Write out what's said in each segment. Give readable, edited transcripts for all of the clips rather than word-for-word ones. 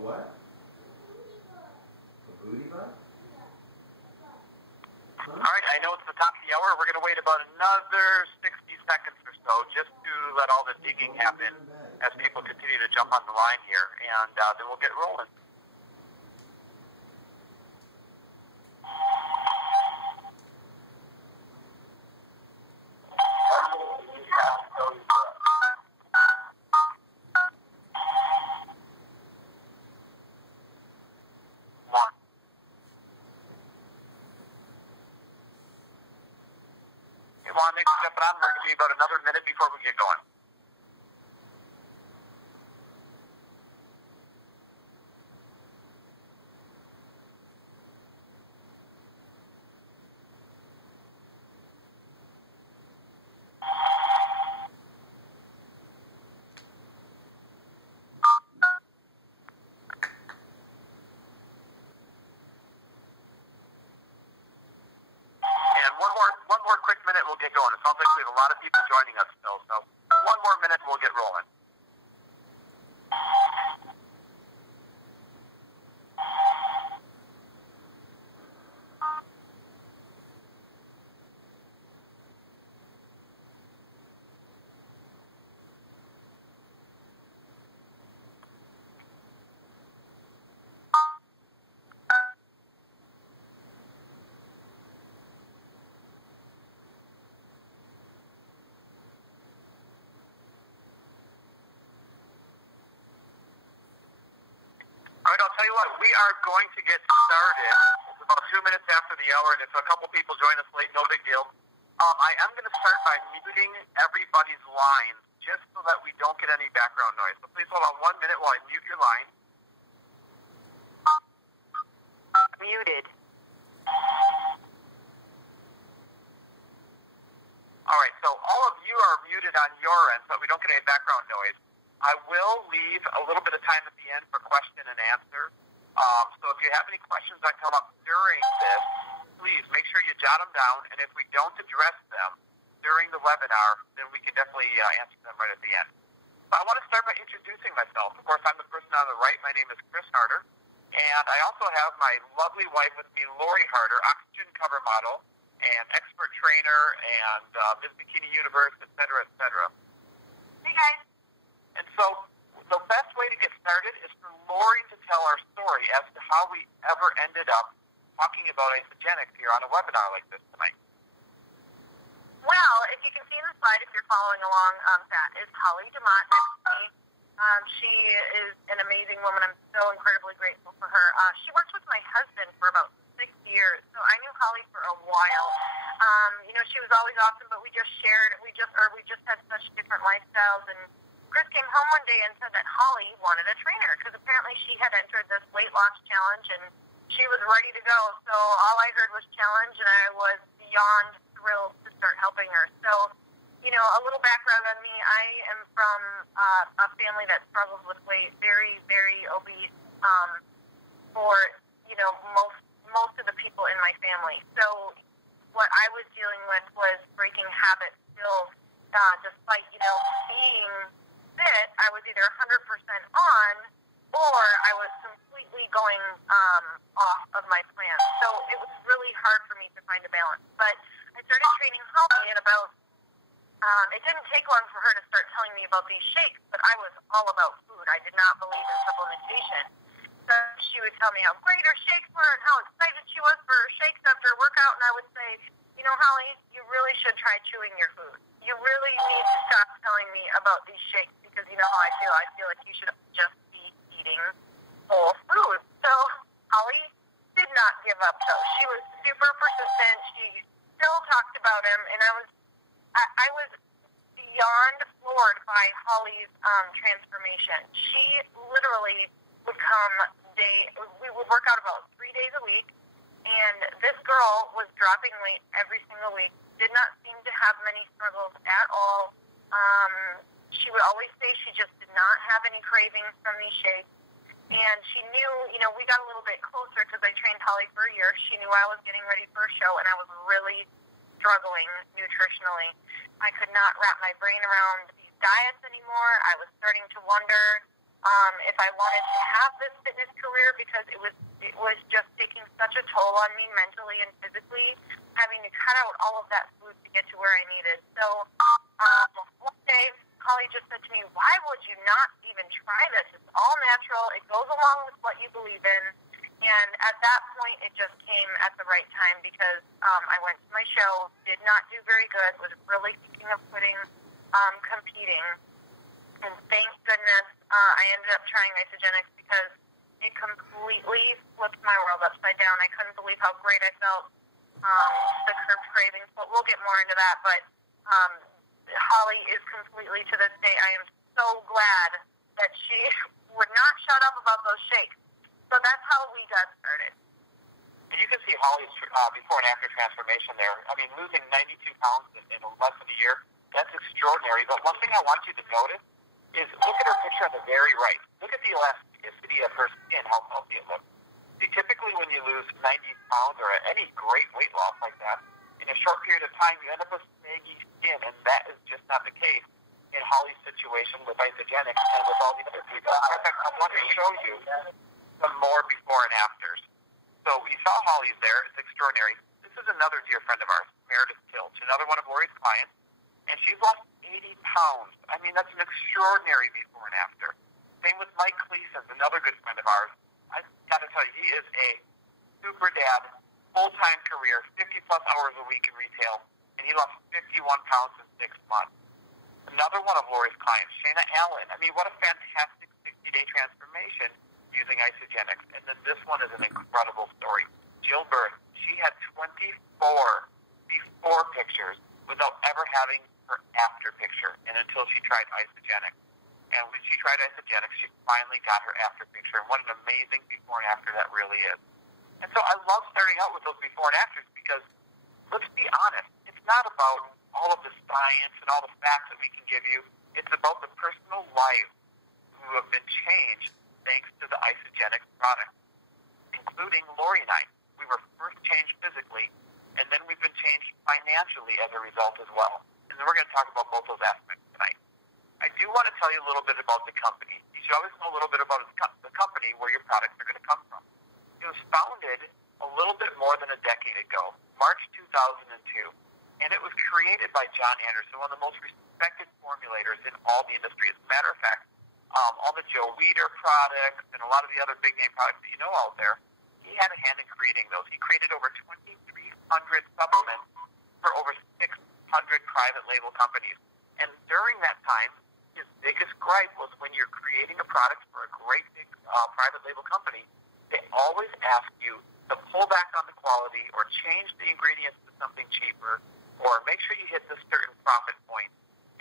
what? A booty butt? Huh? All right, I know it's the top of the hour. We're going to wait about another 60 seconds or so just to let all the digging happen as people continue to jump on the line here, and then we'll get rolling. Come on, thanks for jumping on. We're going to be about another minute before we get going. One more quick minute, we'll get going. It sounds like we have a lot of people joining us still, so one more minute, we'll get rolling. All right, I'll tell you what, we are going to get started. It's about 2 minutes after the hour, and if a couple people join us late, no big deal. I am going to start by muting everybody's lines just so that we don't get any background noise. So please hold on 1 minute while I mute your line. Muted. All right, so all of you are muted on your end so that we don't get any background noise. I will leave a little bit of time at the end for question and answer. So if you have any questions that come up during this, please make sure you jot them down. And if we don't address them during the webinar, then we can definitely answer them right at the end. So I want to start by introducing myself. Of course, I'm the person on the right. My name is Chris Harder. And I also have my lovely wife with me, Lori Harder, oxygen cover model and expert trainer and Ms. Bikini Universe, et cetera, et cetera. Hey, guys. And so the best way to get started is for Lori to tell our story as to how we ever ended up talking about Isagenix here on a webinar like this tonight. Well, if you can see in the slide, if you're following along, that is Holly DeMott next to me. She is an amazing woman. I'm so incredibly grateful for her. She worked with my husband for about 6 years, so I knew Holly for a while. She was always awesome, but we just had such different lifestyles, and Chris came home one day and said that Holly wanted a trainer because apparently she had entered this weight loss challenge and she was ready to go. So all I heard was challenge, and I was beyond thrilled to start helping her. So, a little background on me. I am from a family that struggles with weight, very, very obese for, most of the people in my family. So what I was dealing with was breaking habits still, despite, being fit. I was either 100% on or I was completely going off of my plan. So it was really hard for me to find a balance. But I started training Holly and it didn't take long for her to start telling me about these shakes, but I was all about food. I did not believe in supplementation. So she would tell me how great her shakes were and how excited she was for her shakes after a workout, and I would say, Holly, you really should try chewing your food. You really need to stop telling me about these shakes because you know how I feel. I feel like you should just be eating whole food. So Holly did not give up, though. She was super persistent. She still talked about him, and I was beyond floored by Holly's transformation. She literally would we would work out about 3 days a week, and this girl was dropping weight every single week, did not seem to have many struggles at all. She would always say she just did not have any cravings from these shakes, and she knew, we got a little bit closer because I trained Holly for a year. She knew I was getting ready for a show, and I was really struggling nutritionally. I could not wrap my brain around these diets anymore. I was starting to wonder, if I wanted to have this fitness career, because it was just taking such a toll on me mentally and physically, having to cut out all of that food to get to where I needed. So one day, Holly just said to me, "Why would you not even try this? It's all natural. It goes along with what you believe in." And at that point, it just came at the right time, because I went to my show, did not do very good, was really thinking of quitting competing. And thank goodness I ended up trying Isagenix, because it completely flipped my world upside down. I couldn't believe how great I felt, the curbed cravings, but we'll get more into that. But Holly is completely, to this day, I am so glad that she would not shut up about those shakes. So that's how we got started. And you can see Holly's before and after transformation there. I mean, losing 92 pounds in less than a year, that's extraordinary. But one thing I want you to notice is look at her picture on the very right. Look at the elasticity of her skin, how healthy it looks. See, typically when you lose 90 pounds or any great weight loss like that, in a short period of time, you end up with saggy skin, and that is just not the case in Holly's situation with Isagenix and with all the other people. In fact, I want to show you some more before and afters. So we saw Holly's there. It's extraordinary. This is another dear friend of ours, Meredith Tilch, another one of Lori's clients, and she's lost 80 pounds. I mean, that's an extraordinary before and after. Same with Mike Cleason, another good friend of ours. I got to tell you, he is a super dad, full-time career, 50-plus hours a week in retail, and he lost 51 pounds in 6 months. Another one of Lori's clients, Shayna Allen. I mean, what a fantastic 60-day transformation using Isagenix. And then this one is an incredible story. Jill Birth, she had 24 before pictures without ever having her after picture, and until she tried Isagenix. And when she tried Isagenix, she finally got her after picture. And what an amazing before and after that really is. And so I love starting out with those before and afters, because let's be honest, it's not about all of the science and all the facts that we can give you. It's about the personal lives who have been changed thanks to the Isagenix product, including Lori and I. We were first changed physically, and then we've been changed financially as a result as well. And then we're going to talk about both those aspects tonight. I do want to tell you a little bit about the company. You should always know a little bit about the company where your products are going to come from. It was founded a little bit more than a decade ago, March 2002, and it was created by John Anderson, one of the most respected formulators in all the industry. As a matter of fact, all the Joe Weider products and a lot of the other big-name products that you know out there, he had a hand in creating those. He created over 2,300 supplements for over 600 private label companies. And during that time, his biggest gripe was when you're creating a product for a great big private label company, they always ask you to pull back on the quality or change the ingredients to something cheaper or make sure you hit this certain profit point.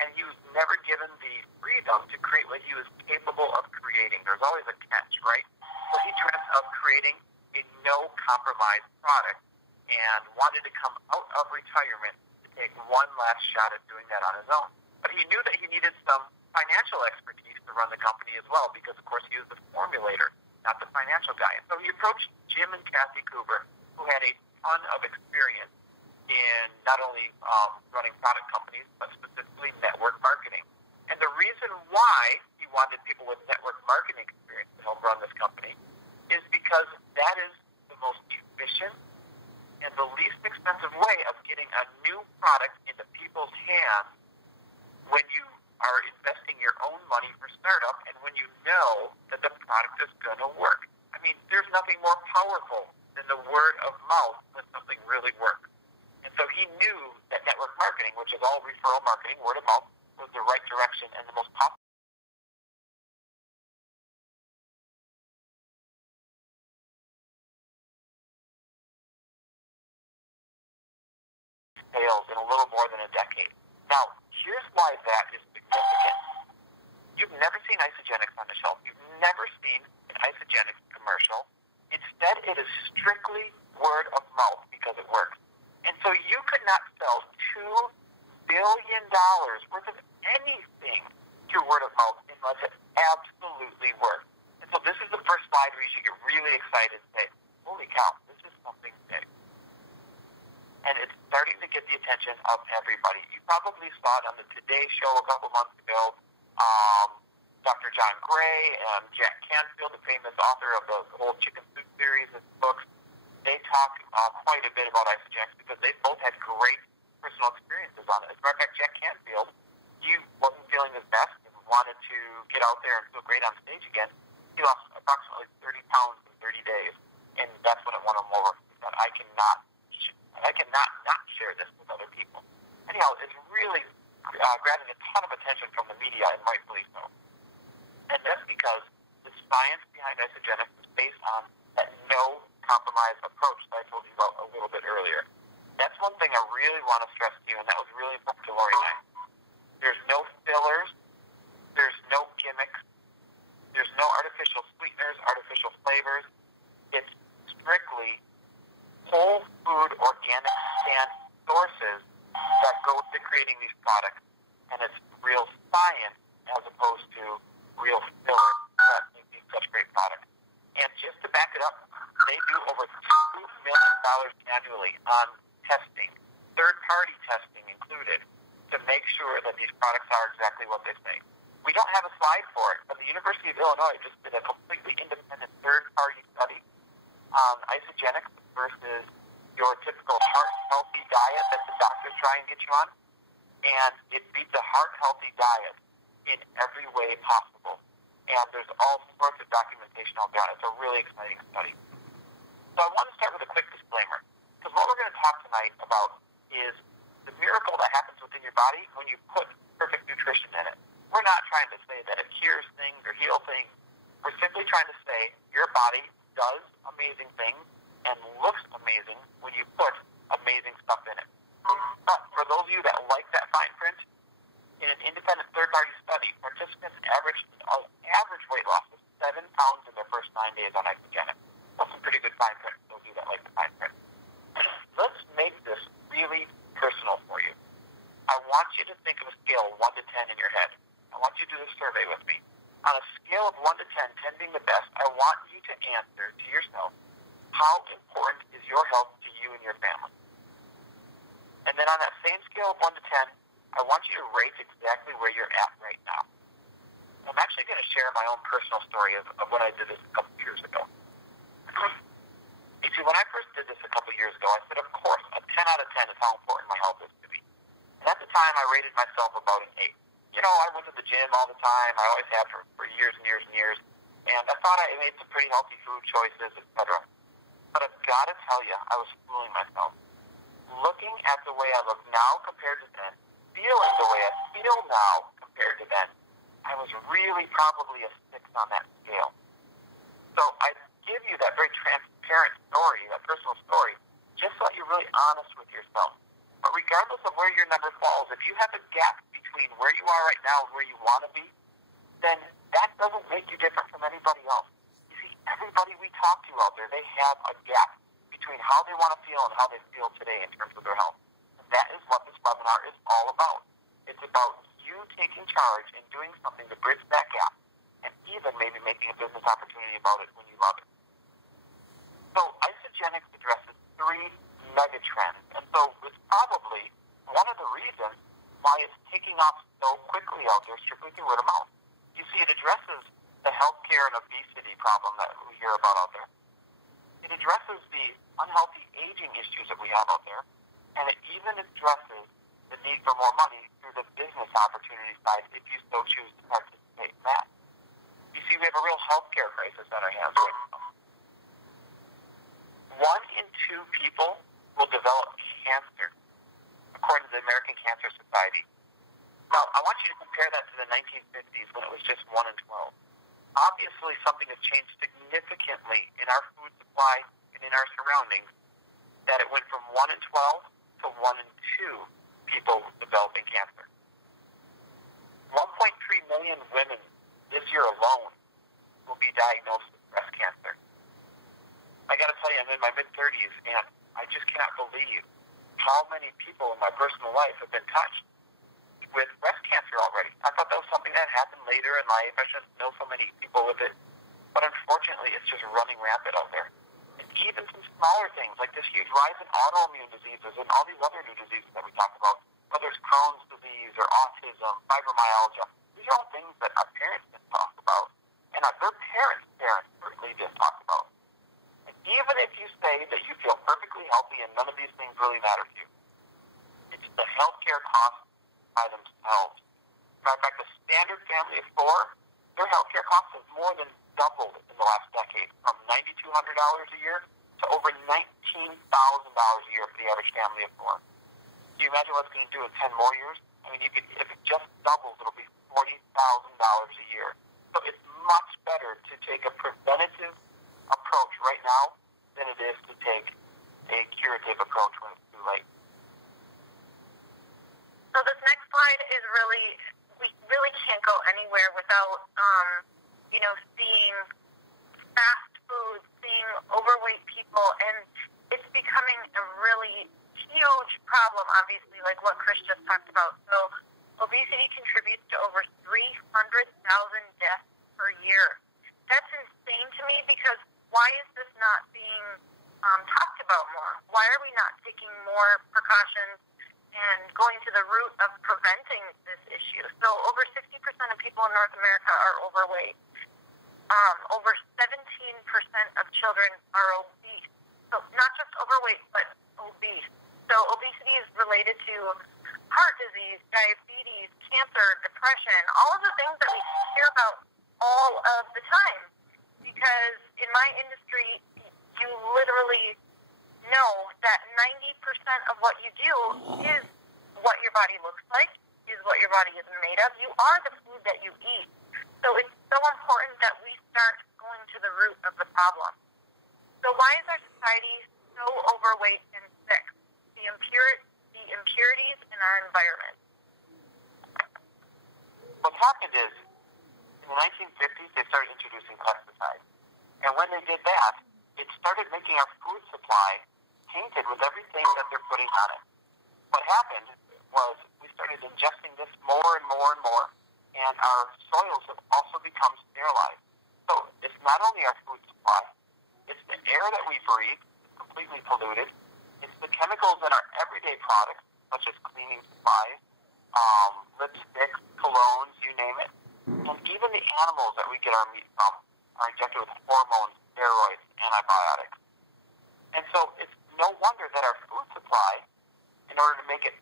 And he was never given the freedom to create what he was capable of creating. There's always a catch, right? So he dreamt of creating a no-compromise product and wanted to come out of retirement to take one last shot at doing that on his own. But he knew that he needed some financial expertise to run the company as well, because, of course, he was the formulator, not the financial guy. And so he approached Jim and Kathy Cooper, who had a ton of experience in not only running product companies, but specifically network marketing. And the reason why he wanted people with network marketing experience to help run this company is because that is the most efficient and the least expensive way of getting a new product into people's hands when you are investing your own money for startup and when you know that the product is going to work. I mean, there's nothing more powerful than the word of mouth when something really works. And so he knew that network marketing, which is all referral marketing, word of mouth, was the right direction and the most popular sales in a little more than a decade. Now, here's why that is significant. You've never seen Isagenix on the shelf. You've never seen an Isagenix commercial. Instead, it is strictly word of mouth because it works. And so you could not sell $2 billion worth of anything through word of mouth unless it absolutely works. And so this is the first slide where you should get really excited and say, holy cow, this is something big. And it's starting to get the attention of everybody. You probably saw it on the Today Show a couple months ago. Dr. John Gray Bray and Jack Canfield, the famous author of the whole chicken soup series and books, they talk quite a bit about Isagenix because they both had great personal experiences on it. As a matter of fact, Jack Canfield, he wasn't feeling his best and wanted to get out there and feel great on stage again. He lost approximately 30 pounds in 30 days, and that's when it won him over. He said, I cannot not share this with other people. Anyhow, it's really grabbing a ton of attention from the media, and rightfully so. And that's because the science behind Isagenix is based on that no-compromise approach that I told you about a little bit earlier. That's one thing I really want to stress to you, and that was really important to Lori and I. There's no fillers. There's no gimmicks. There's no artificial sweeteners, artificial flavors. It's strictly whole food, organic, stand sources that go into creating these products. And it's real science as opposed to real fillers that make these such great products. And just to back it up, they do over $2 million annually on testing, third-party testing included, to make sure that these products are exactly what they say. We don't have a slide for it, but the University of Illinois just did a completely independent third-party study on Isagenix versus your typical heart-healthy diet that the doctors try and get you on, and it beats a heart-healthy diet in every way possible. And there's all sorts of documentation on that. It's a really exciting study. So I want to start with a quick disclaimer, because what we're going to talk tonight about is the miracle that happens within your body when you put perfect nutrition in it. We're not trying to say that it cures things or heals things. We're simply trying to say your body does amazing things and looks amazing when you put amazing stuff in it. But for those of you that like that fine print, in an independent third-party study, participants averaged average weight loss of 7 pounds in their first 9 days on Isagenix. That's some pretty good fine print for those of you that like the fine print. Let's make this really personal for you. I want you to think of a scale of 1 to 10 in your head. I want you to do this survey with me. On a scale of 1 to 10, 10 being the best, I want you to answer to yourself, how important is your health to you and your family? And then on that same scale of 1 to 10, I want you to rate exactly where you're at right now. I'm actually going to share my own personal story of when I did this a couple years ago. You see, when I first did this a couple years ago, I said, of course, a 10 out of 10 is how important my health is to me. And at the time, I rated myself about an 8. You know, I went to the gym all the time. I always have for years and years and years. And I thought I made some pretty healthy food choices, etc. But I've got to tell you, I was fooling myself. Looking at the way I look now compared to then, feeling the way I feel now compared to then, I was really probably a 6 on that scale. So I give you that very transparent story, that personal story, just so that you're really honest with yourself. But regardless of where your number falls, if you have a gap between where you are right now and where you want to be, then that doesn't make you different from anybody else. You see, everybody we talk to out there, they have a gap between how they want to feel and how they feel today in terms of their health. And that is what this webinar is all about. It's about you taking charge and doing something to bridge that gap, and even maybe making a business opportunity about it when you love it. So Isagenix addresses 3 mega trends, and so it's probably one of the reasons why it's taking off so quickly out there, strictly through word of mouth. You see, it addresses the healthcare and obesity problem that we hear about out there. It addresses the unhealthy aging issues that we have out there, and it even addresses the need for more money through the business opportunity side if you so choose to participate in that. You see, we have a real healthcare crisis on our hands right now. 1 in 2 people will develop cancer, according to the American Cancer Society. Now, I want you to compare that to the 1950s when it was just 1 in 12. Obviously, something has changed significantly in our food supply and in our surroundings, that it went from 1 in 12 to 1 in 2 people developing cancer. 1.3 million women this year alone will be diagnosed with breast cancer. I got to tell you, I'm in my mid-30s, and I just cannot believe how many people in my personal life have been touched with breast cancer already. I thought that was something that happened later in life. I shouldn't know so many people with it. But unfortunately, it's just running rampant out there. And even some smaller things, like this huge rise in autoimmune diseases and all these other new diseases that we talk about, whether it's Crohn's disease or autism, fibromyalgia, these are all things that our parents can talk about. before, their healthcare costs have more than doubled in the last decade, from $9,200 a year to over $19,000 a year for the average family of four. Can you imagine what it's going to do in 10 more years? I mean, if it just doubles, it'll be $40,000 a year. So it's much better to take a preventative approach right now than it is to take a curative approach when it's too late. So this next slide is we really can't go anywhere without, seeing fast food, seeing overweight people, and it's becoming a really huge problem, obviously, like what Chris just talked about. So obesity contributes to over 300,000 deaths per year. That's insane to me, because why is this not being talked about more? Why are we not taking more precautions and going to the root of preventing this issue? So over 60% of people in North America are overweight. Over 17% of children are obese. So not just overweight, but obese. So obesity is related to heart disease, diabetes, cancer, depression, all of the things that we hear about all of the time. Because in my industry, you literally know that 90% of what you do is what your body looks like, is what your body is made of. You are the food that you eat. So it's so important that we start going to the root of the problem. So why is our society so overweight and sick? The impurities in our environment. What happened is, in the 1950s, they started introducing pesticides. And when they did that, it started making our food supply tainted with everything that they're putting on it. What happened was we started ingesting this more and more and more, and our soils have also become sterilized. So it's not only our food supply, it's the air that we breathe, completely polluted. It's the chemicals in our everyday products, such as cleaning supplies, lipsticks, colognes, you name it. And even the animals that we get our meat from are injected with hormones, steroids, antibiotics. And so it's no wonder that our food supply, in order to make it,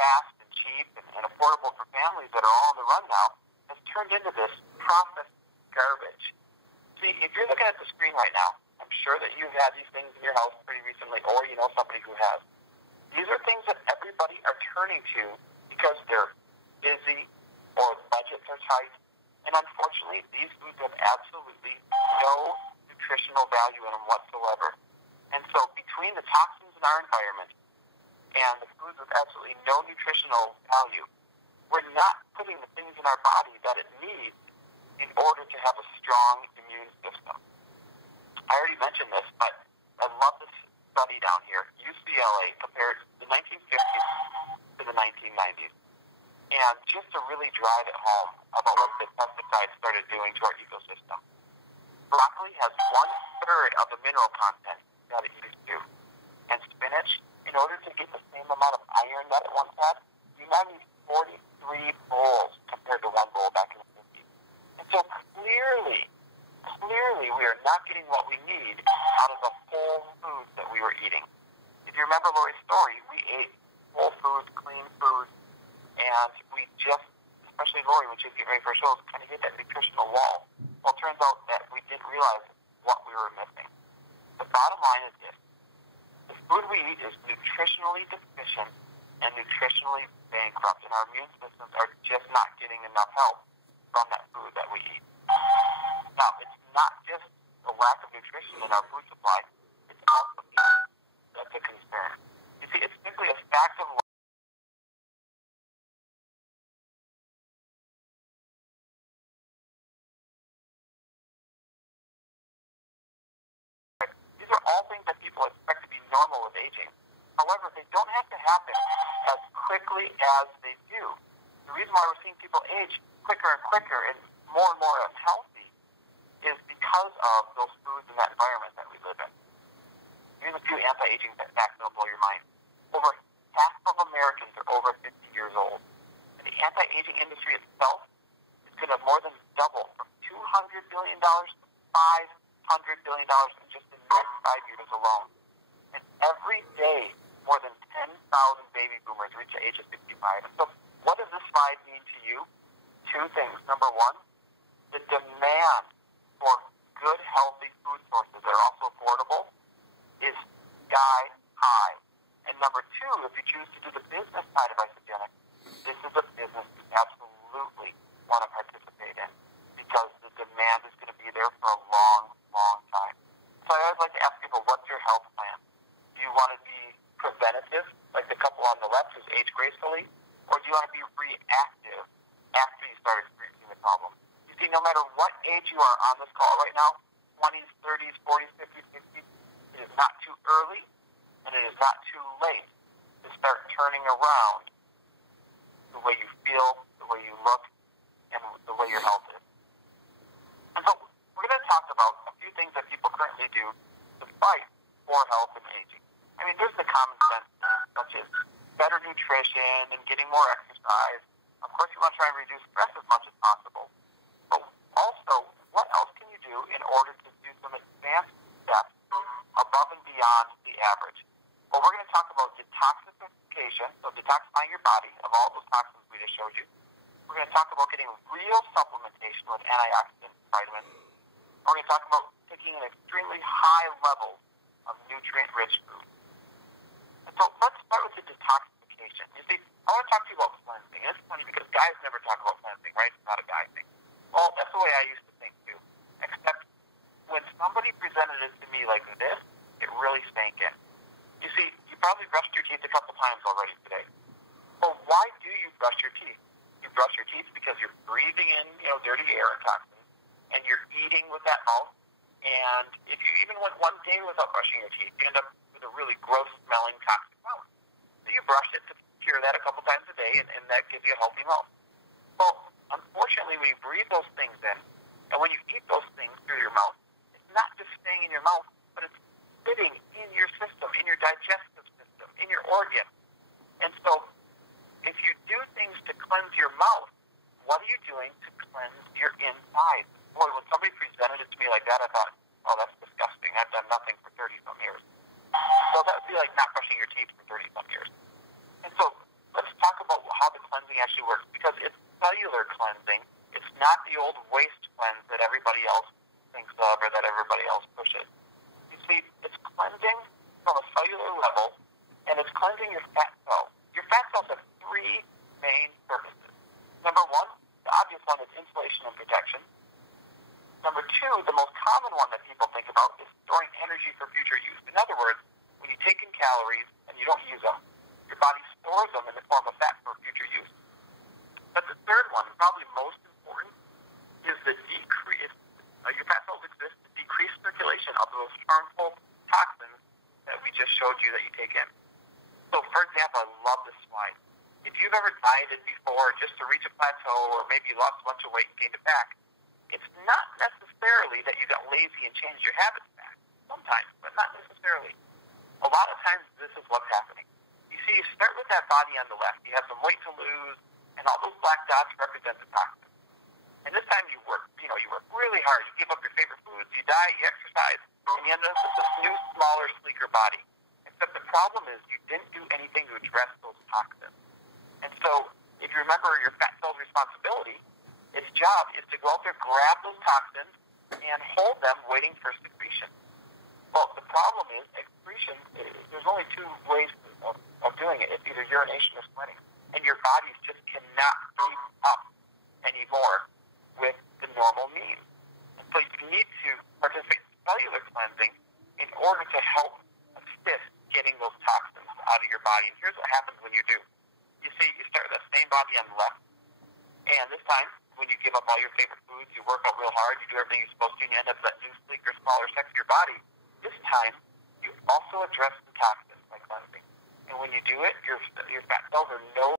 fast and cheap and affordable for families that are all on the run now, has turned into this processed garbage. See, if you're looking at the screen right now, I'm sure that you've had these things in your house pretty recently, or you know somebody who has. These are things that everybody are turning to because they're busy or budgets are tight. And unfortunately, these foods have absolutely no nutritional value in them whatsoever. And so between the toxins in our environment and the foods with absolutely no nutritional value, we're not putting the things in our body that it needs in order to have a strong immune system. I already mentioned this, but I love this study down here. UCLA compared the 1950s to the 1990s. And just to really drive it home about what the pesticides started doing to our ecosystem. Broccoli has 1/3 of the mineral content that it used to. And spinach, in order to get the same amount of iron that it once had, you now need 43 bowls compared to one bowl back in the 50s. And so clearly we are not getting what we need out of the whole foods that we were eating. If you remember Lori's story, we ate whole foods, clean foods, and we just, especially Lori, when she was getting ready for her shows, kind of hit that nutritional wall. Well, it turns out that we didn't realize what we were missing. The bottom line is this. The food we eat is nutritionally deficient and nutritionally bankrupt, and our immune systems are just not getting enough help from that food that we eat. Now, it's not just the lack of nutrition in our food supply, it's also that's a concern. You see, it's simply a fact of life. These are all things that people expect to be normal with aging. However, they don't have to happen as quickly as they do. The reason why we're seeing people age quicker and quicker and more unhealthy is because of those foods and that environment that we live in. Here's a few anti-aging facts that'll blow your mind. Over half of Americans are over 50 years old. And the anti-aging industry itself is going to more than double from $200 billion to $500 billion in just the next 5 years alone. And every day, more than 10,000 baby boomers reach the age of 65. And so what does this slide mean to you? To two things. Number one, the demand for good, healthy food sources that are also affordable is sky high. And number two, if you choose to do the business side of Isogenic, this is a business you absolutely want to participate in because the demand is going to be there for a long, long time. So I always like to ask people, what's your health plan? Do you want to be preventative, like the couple on the left who's aged gracefully, or do you want to be reactive after you start experiencing the problem? You see, no matter what age you are on this call right now, 20s, 30s, 40s, 50s, 60s, it is not too early and it is not too late to start turning around the way you feel, the way you look, and the way your health is. And so we're going to talk about a few things that people currently do to fight poor health and aging. I mean, there's the common sense things, such as better nutrition and getting more exercise. Of course, you want to try and reduce stress as much as possible. But also, what else can you do in order to do some advanced steps above and beyond the average? Well, we're going to talk about detoxification, so detoxifying your body of all those toxins we just showed you. We're going to talk about getting real supplementation with antioxidant vitamins. We're going to talk about taking an extremely high level of nutrient-rich food. And so let's start with the detoxification. You see, I want to talk to you about cleansing. And it's funny because guys never talk about cleansing, right? It's not a guy thing. Well, that's the way I used to think too. Except when somebody presented it to me like this, it really sank in. You see, you probably brushed your teeth a couple times already today. Well, why do you brush your teeth? You brush your teeth because you're breathing in, dirty air and toxins, and you're eating with that mouth. And if you even went one day without brushing your teeth, you end up with a really gross-smelling, toxic mouth. So you brush it to cure that a couple times a day, and that gives you a healthy mouth. Well, unfortunately, when you breathe those things in, and when you eat those things through your mouth, it's not just staying in your mouth, but it's sitting in your system, in your digestive system, in your organ. And so, if you do things to cleanse your mouth, what are you doing to cleanse your inside? Boy, when somebody presented it to me like that, I thought, oh, that's disgusting. I've done nothing for 30-some years. So that would be like not brushing your teeth for 30-some years. And so, let's talk about how the cleansing actually works, because it's cellular cleansing. It's not the old waste cleanse that everybody else thinks of or that everybody else pushes. You see, it's cleansing from a cellular level, and it's cleansing your fat cells. Your fat cells have three main purposes. Number one, the obvious one is insulation and protection. Number two, the most common one that people think about is storing energy for future use. In other words, when you take in calories and you don't use them, your body stores them in the form of fat for future use. But the third one, and probably most important, is the decrease. Your fat cells exist to decrease circulation of those harmful toxins that we just showed you that you take in. So, for example, I love this slide. If you've ever dieted before just to reach a plateau, or maybe you lost a bunch of weight and gained it back, it's not necessarily that you got lazy and changed your habits back. Sometimes, but not necessarily. A lot of times, this is what's happening. You see, you start with that body on the left. You have some weight to lose, and all those black dots represent the toxins. And this time you work really hard. You give up your favorite foods, you diet, you exercise, and you end up with this new, smaller, sleeker body. Except the problem is you didn't do anything to address those toxins. And so, if you remember your fat cell's responsibility, its job is to go out there, grab those toxins, and hold them waiting for secretion. Well, the problem is excretion, there's only two ways of doing it. It's either urination or sweating. And your bodies just cannot keep up anymore with the normal means. And so you need to participate in cellular cleansing in order to help assist getting those toxins out of your body. And here's what happens when you do. You see, you start with that same body on the left, and this time, when you give up all your favorite foods, you work out real hard, you do everything you're supposed to, and you end up with that new, sleeker, smaller, sexier body. This time, you also address the toxins by cleansing. And when you do it, your fat cells are no